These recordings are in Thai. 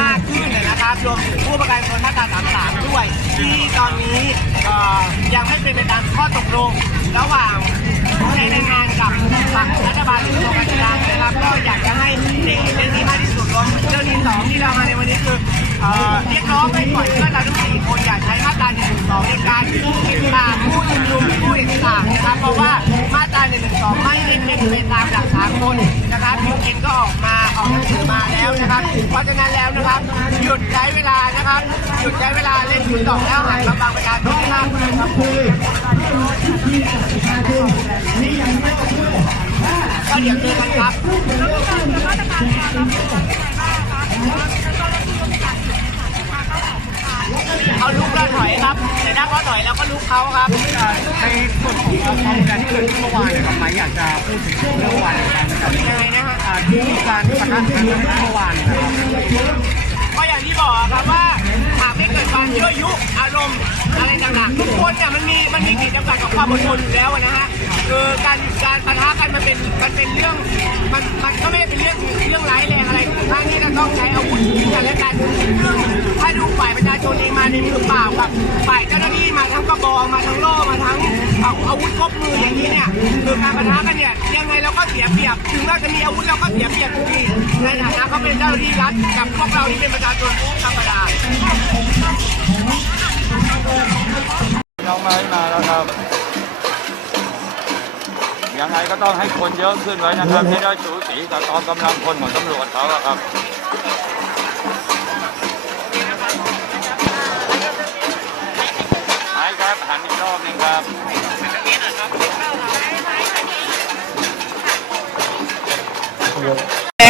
มากขึ้นนะครับรวมถึงผู้ประกันตนมาตรา33ด้วย ที่ตอนนี้ยังไม่เป็นไปตามข้อตกลง ระหว่างใช้แรงงานกับฝั่งรัฐบาลหรือกระทรวงการคลังนะครับ ก็อยากจะให้เด็กเรื่องนี้มากที่สุดรวมเรื่องที่สองที่เรามาในวันนี้คือเรียกร้องให้ปล่อยเพื่อนเราทุกสี่คนอย่าใช้มาตรา1นึในการติดตามผู้ชุมนุมผู้เอกต่างนะครับ เพราะว่ามาตรา1นึไม่ได้เป็นไปตามหลักสากล อกมาออกหนังสือมาแล้วนะครับเพราะฉะนั้นแล้วนะครับ หยุดใช้เวลานะครับ หยุดใช้เวลาเล่นชุดดอกแล้วหันมาฟังประชาชนให้มากขึ้นครับก็เดี๋ยวเจอกันครับเขาลุกแล้วถอยครับแต่ถ้าเขาถอยแล้วก็ลุกเขาครับในส่วนของความรุนแรงที่เกิดขึ้นเมื่อวานเนี่ยครับไมอยากจะพูดถึงเรื่องเมื่อวานในการ การปะทะกันเมื่อวานนะครับก็อย่างที่บอกครับว่าหากไม่เกิดความยั่วยุอารมณ์อะไรต่างๆทุกคนเนี่ยมันมีมันมีขีดจำกัดของความอดทนอยู่แล้วนะฮะคือการการปะทะกันมันเป็นมันเป็นเรื่องมันมันก็ไม่ได้เป็นเรื่องเรื่องร้ายแรงอะไรถึงขั้นที่จะต้องใช้อาวุธซึ่งกันและ บมืออย่างนี้เนี่ยคือการประทะกันเนี่ยยังไงเราก็เสียเปรียบ ถึงเราจะมีอาวุธเราก็เสียเปรียบทุกทีในฐานะเขาเป็นเจ้าหน้าที่รัฐกับพวกเราที่เป็นประชาชนธรรมดาน้องไม้มาแล้วครับ ยังไงก็ต้องให้คนเยอะขึ้นไว้นะครับให้ได้สูสีกับกองกำลังคนของตำรวจเขาอะครับ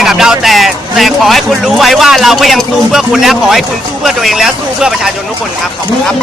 กับเราแต่แต่ขอให้คุณรู้ไว้ว่าเราก็ยังสู้เพื่อคุณและขอให้คุณสู้เพื่อตัวเองและสู้เพื่อประชาชนทุกคนครับขอบคุณครับ